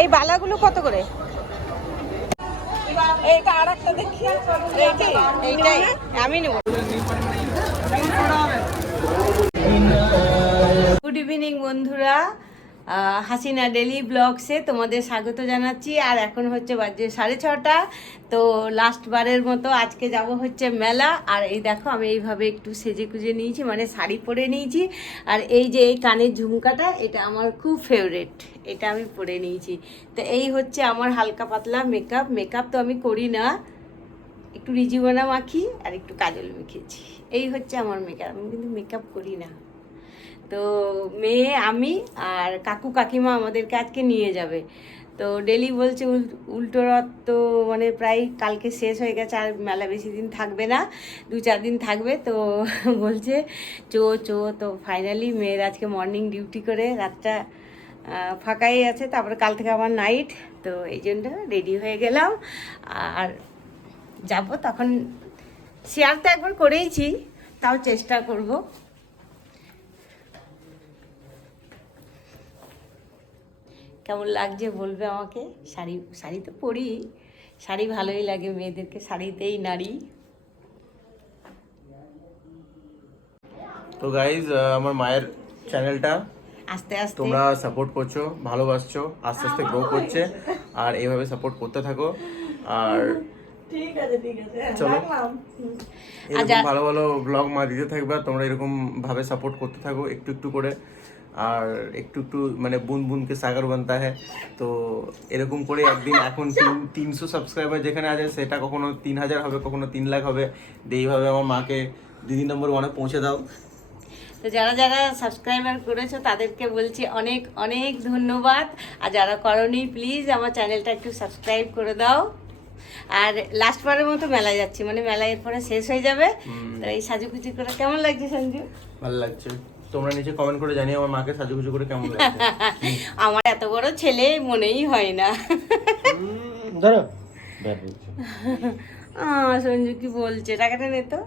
এই বালাগুলো কত করে? এইটা আর একটা দেখি, এইটাই আমি নেব। গুড ইভিনিং বন্ধুরা, হাসিনা ডেলি ব্লগসে তোমাদের স্বাগত জানাচ্ছি। আর এখন হচ্ছে বাজে 6:30। তো লাস্ট বারের মতো আজকে যাব হচ্ছে মেলা। আর এই দেখো আমি এইভাবে একটু সেজে কুজে নিয়েছি, মানে শাড়ি পরে নিয়েছি। আর এই যে এই কানের ঝুমকাটা, এটা আমার খুব ফেভারিট, এটা আমি পরে নিয়েছি। তো এই হচ্ছে আমার হালকা পাতলা মেকআপ তো আমি করি না, একটু রিজিওনা মাখি আর একটু কাজল মেখেছি। এই হচ্ছে আমার মেকআপ, আমি কিন্তু মেকআপ করি না। তো মেয়ে, আমি আর কাকু কাকিমা আমাদেরকে আজকে নিয়ে যাবে। তো ডেলি বলছে উল্টো রথ তো মানে প্রায় কালকে শেষ হয়ে গেছে, আর মেলা বেশি দিন থাকবে না, 2-4 দিন থাকবে। তো বলছে চো। তো ফাইনালি মেয়ের আজকে মর্নিং ডিউটি করে রাতটা ফাঁকাই আছে, তারপরে কাল থেকে আমার নাইট। তো এই জন্য রেডি হয়ে গেলাম আর যাব। তখন শেয়ার তো একবার করেইছি, তাও চেষ্টা করব। কেমন লাগছে বলবে আমাকে। শাড়ি তো পরি, শাড়ি ভালোই লাগে, মেয়েদেরকে শাড়িতেই নারী। তো গাইজ, আমার মায়ের চ্যানেলটা আস্তে আস্তে তোমরা সাপোর্ট করছো, ভালোবাসছো, আস্তে আস্তে গ্রো করছে। আর এইভাবে সাপোর্ট করতে থাকো। আর ঠিক আছে চলো, এরকম ভালো ভালো ব্লগ মা দিতে থাকবে, আর তোমরা এরকম ভাবে সাপোর্ট করতে থাকো একটু একটু করে। আর একটু একটু মানে বুন বুনকে সাগর বানতা হ্যাঁ। তো এরকম করে একদিন এখন 300 সাবস্ক্রাইবার যেখানে আছে, সেটা কখনো 3000 হবে, কখনো 3 লাখ হবে। এইভাবে আমার মাকে দিদি নম্বর 1-এ পৌঁছে দাও। তো যারা যারা সাবস্ক্রাইবার করেছো তাদেরকে বলছি অনেক অনেক ধন্যবাদ। আর যারা করোনি প্লিজ আমার চ্যানেলটা একটু সাবস্ক্রাইব করে দাও। আর লাস্ট বারের মতো মেলায় যাচ্ছি, মানে মেলা এরপরে শেষ হয়ে যাবে। তো এই সাজুগুজু করে কেমন লাগছে সঞ্জু? ভালো লাগছে। তোমরা নিচে কমেন্ট করে জানিও আমার মাকে সাজুগুজু করে কেমন লাগছে। আমার এত বড় ছেলে মনেই হয় না। ধরো সঞ্জু কি বলছে? টাকাটা নে তো।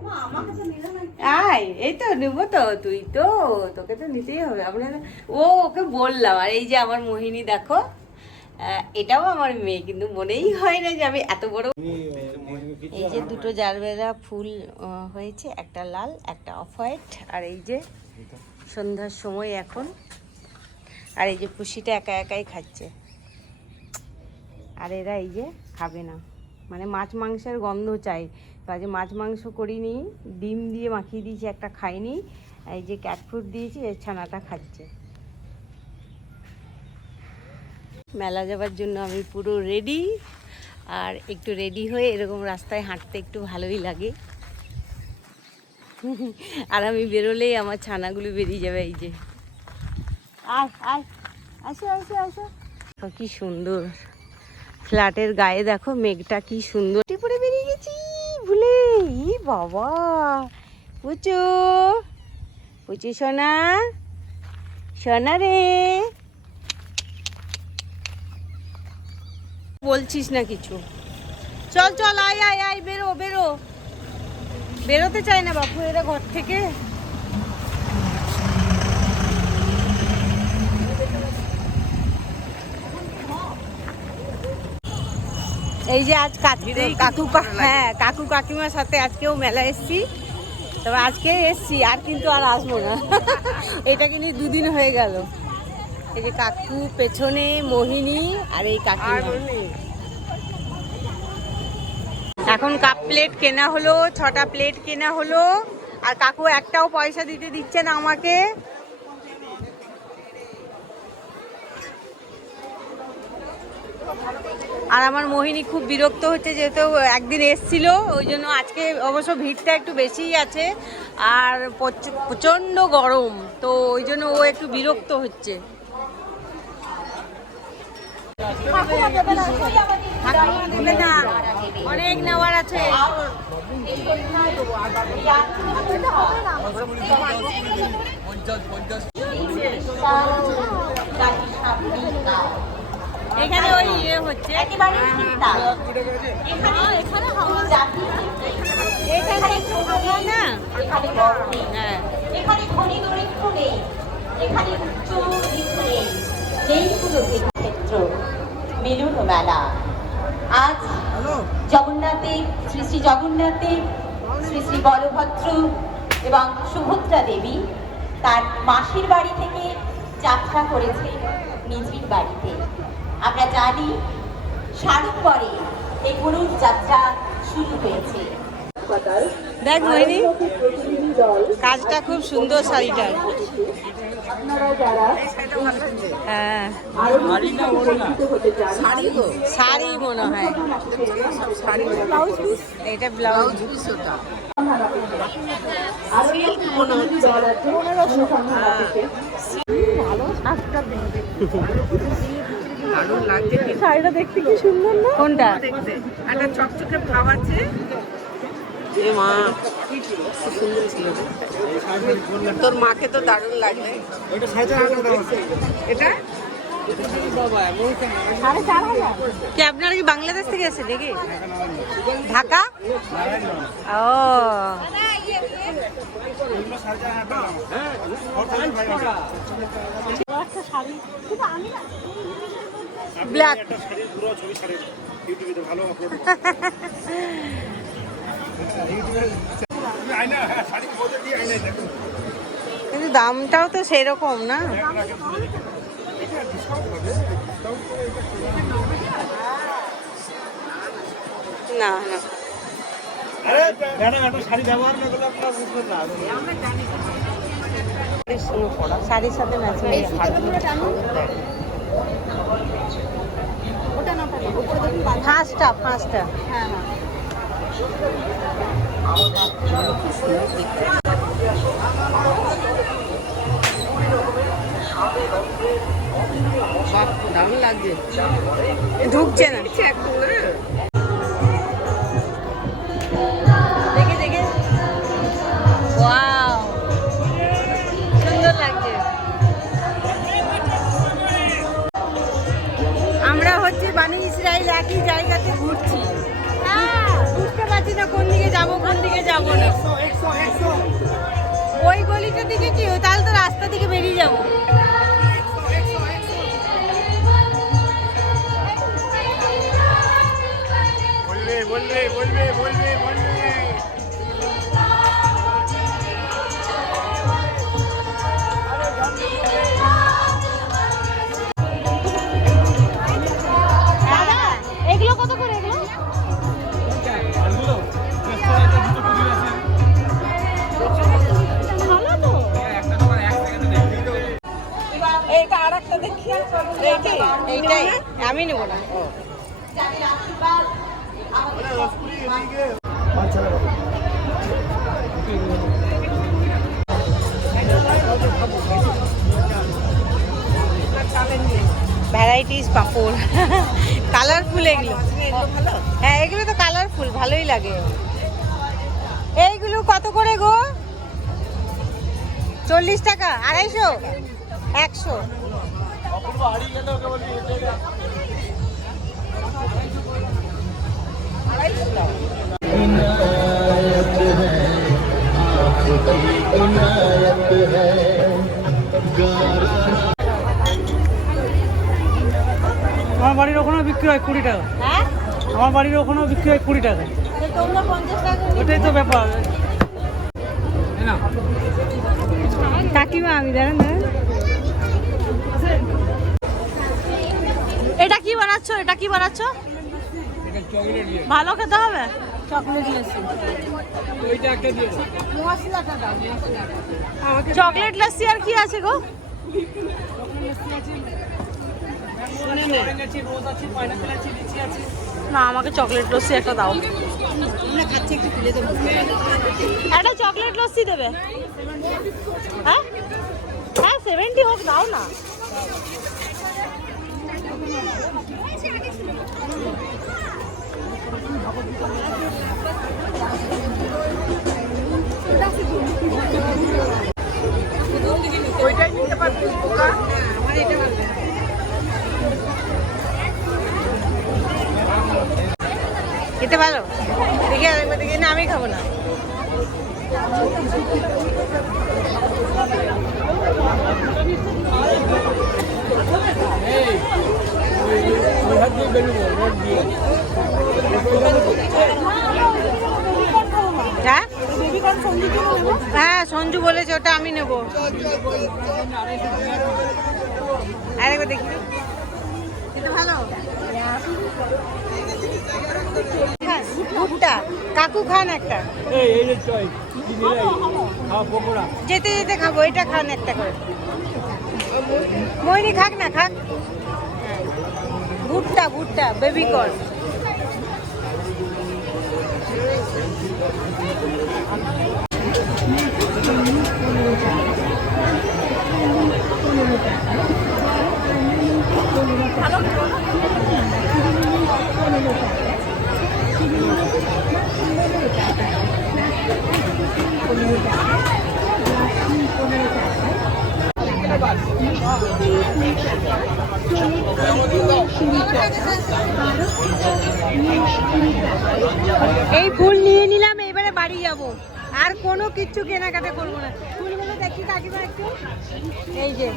আয়, এই তো নেবো তো, তুই তো, তোকে তো নিতেই হবে। আপনারা ওকে বললাম। আর এই যে আমার মোহিনী দেখো, এটাও আমার মেয়ে, কিন্তু মনেই হয় না যে আমি এত বড়। এই যে দুটো জারবেরা ফুল হয়েছে, একটা লাল একটা অফ হোয়াইট। আর এই যে সন্ধ্যার সময় এখন, আর এই যে পুষিটা একা একাই খাচ্ছে। আর এরা এই যে খাবে না, মানে মাছ মাংসের গন্ধ চাই। তো আজ মাছ মাংস করিনি, ডিম দিয়ে মাখিয়ে দিয়েছি, একটা খাইনি। এই যে ক্যাট ফুড দিয়েছি, এর ছানাটা খাচ্ছে। মেলা যাবার জন্য আমি পুরো রেডি। আর একটু রেডি হয়ে এরকম রাস্তায় হাঁটতে একটু ভালোই লাগে। আর আমি বেরোলেই আমার ছানাগুলো বেরিয়ে যাবে। এই যে আয় আয়, আসো আসো আসো। কি সুন্দর ফ্ল্যাটের গায়ে দেখো মেঘটা কি সুন্দর। পরে বেরিয়ে গেছি ভুলে। ই বাবা, পুচু পুচু সোনা, সোনা রে, বলছিস না কিছু? চল চল, আয় আয় আয়, বেরো বেরো। বেরোতে চায় না বাপু এরা ঘর থেকে। এই যে আজ কাকু কাকিমার সাথে আজকেও মেলা এসছি। তবে আজকে এসছি, আর কিন্তু আর আসবো না। এটা কিন্তু 2 দিন হয়ে গেল। এই যে কাকু পেছনে, মোহিনী আর এই কাকিমা। এখন কাপ প্লেট কেনা হলো, 6টা প্লেট কেনা হলো। আর কাকু একটাও পয়সা দিচ্ছে না আমাকে। আর আমার মোহিনী খুব বিরক্ত হচ্ছে, যেহেতু একদিন এসছিল, ওই জন্য আজকে অবশ্য ভিড়টা একটু বেশিই আছে। আর প্রচণ্ড গরম, তো ওই জন্য ও একটু বিরক্ত হচ্ছে। অনেক নেওয়ার আছে। এখানে ওই ইয়ে হচ্ছে, এখানে না, হ্যাঁ এখানে খনি দরিদ্র নেই, এখানে উচ্চ নিচু নেই, নেই কোনো ক্ষেত্র, মিলন মেলা। আজ জগন্নাথদেব, শ্রী শ্রী জগন্নাথদেব, শ্রী শ্রী বলভদ্র এবং সুভদ্রা দেবী তার মাসির বাড়ি থেকে যাত্রা করেছে নিজের বাড়িতে। আমরা জানি শারদ পরে এই গরুর যাত্রা শুরু হয়েছে। দেখ মোহিনী, কাজটা খুব সুন্দর শাড়িটার। হ্যাঁ, শাড়ি মনে হয়, এটা ব্লাউজ পিস, ওটা সিল্ক মনে হচ্ছে। দারুণ লাগছে শাড়িটা দেখতে, কি সুন্দর না? কোনটা? একটা চকচকে ভাব আছে। এ মা, কি সুন্দর ছিল। তোর মাকে তো দারুণ লাগবে। এটা কি আপনারা কি বাংলাদেশ থেকে এসে দেখি? ঢাকা? ও, ব্ল্যাক। কিন্তু দামটাও তো সেই রকম না। না না, শাড়ির সাথে ম্যাচিং। ফার্স্টটা দারুণ লাগছে, ঢুকছে না দেখে দেখে। ওয়াও, সুন্দর লাগছে। আমরা হচ্ছে বানি ইসরায়েল একই জায়গাতে ঘুরছি, বুঝতে পারছি না কোন দিকে যাব কোন দিকে যাব না। ওই গলিটা দিকে কি, তাহলে তো রাস্তা দিকে বেরিয়ে যাবো। এগুলো কত করে? এগুলো ভালো তো। এইটা আর একটা দেখি, এইটাই আমি নেব না। ভ্যারাইটিস পাপড়, কালারফুল এগুলো। হ্যাঁ, এগুলো তো কালারফুল, ভালোই লাগে। এইগুলো কত করে গো? 40 টাকা, 250, 100। আমার বাড়ির ওখানেও বিক্রি হয় 20 টাকা। হ্যাঁ, আমার বাড়ির ওখানেও বিক্রি হয় 20 টাকা। তোমরা 50 টাকা। ওটাই তো ব্যাপার। কাকিমা, আমি জানেন না এটা কি বানাচ্ছো? এটা কি বানাচ্ছো? ভালো খেতে হবে। Chocolate lassi, chocolate lassi. আর কি আছে গো? না, আমাকে চকলেট লস্যি একটা দাও। একটা চকলেট লস্যি দেবে? হ্যাঁ হ্যাঁ, 70 হোক, দাও না। ওইটাই নিতে পারবি। আমার এটা ভালো লাগে। খেতে ভালো, দেখে আরেকবার দেখে না, আমি খাবো না। হ্যাঁ হ্যাঁ সঞ্জু বলেছে ওটা আমি নেব। আরেকবার দেখি এটা ভালো ভুট্টা কাকু খান একটা যেতে যেতে খাবো এটা খান একটা করে মইনি খাক না খাক ভুট্টা ভুট্টা বেবি কর্ন এই ফুল নিয়ে নিলাম এবারে বাড়ি যাব আর কোনো কিচ্ছু কেনাকাটা করবো না ফুলগুলো দেখি কাকিমা একটু এই যে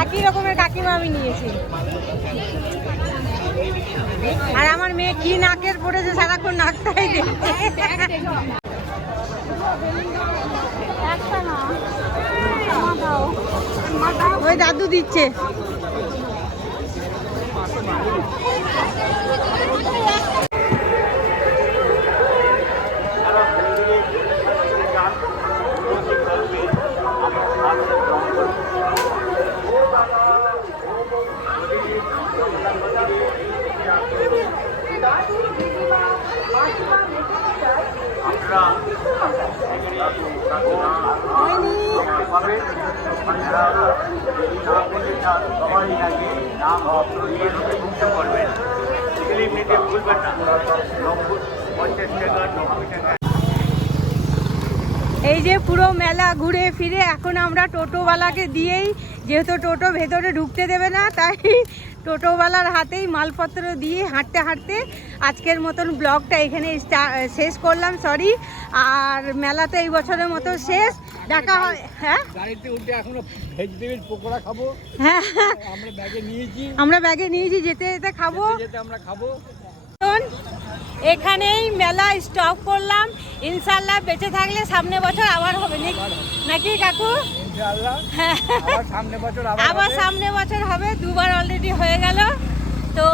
একই রকমের কাকিমা আমি নিয়েছি আর আমার মেয়ে কি নাকের পড়েছে সারাক্ষণ নাকটাই দেখে ওই দাদু দিচ্ছে এই যে পুরো মেলা ঘুরে ফিরে এখন আমরা টোটোওয়ালাকে দিয়েই যেহেতু টোটো ভেতরে ঢুকতে দেবে না তাই টোটোওয়ালার হাতেই মালপত্র দিয়ে হাঁটতে হাঁটতে আজকের মতন ব্লগটা এখানে শেষ করলাম সরি আর মেলা তো এই বছরের মতো শেষ দেখা হয় হ্যাঁ গাড়িতে উঠে এখনো ভেজিটেবল পকোড়া খাবো হ্যাঁ আমরা ব্যাগে নিয়েছি যেতে যেতে খাবো যেতে আমরা খাবো এখানেই মেলা স্টপ করলাম ইনশাল্লাহ বেঁচে থাকলে সামনে বছর আবার হবে নাকি কাকু ইনশাআল্লাহ আবার সামনে বছর আবার সামনে বছর হবে দুবার অলরেডি হয়ে গেল তো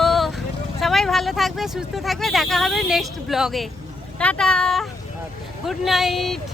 সবাই ভালো থাকবে সুস্থ থাকবে দেখা হবে নেক্সট ব্লগে টাটা গুড নাইট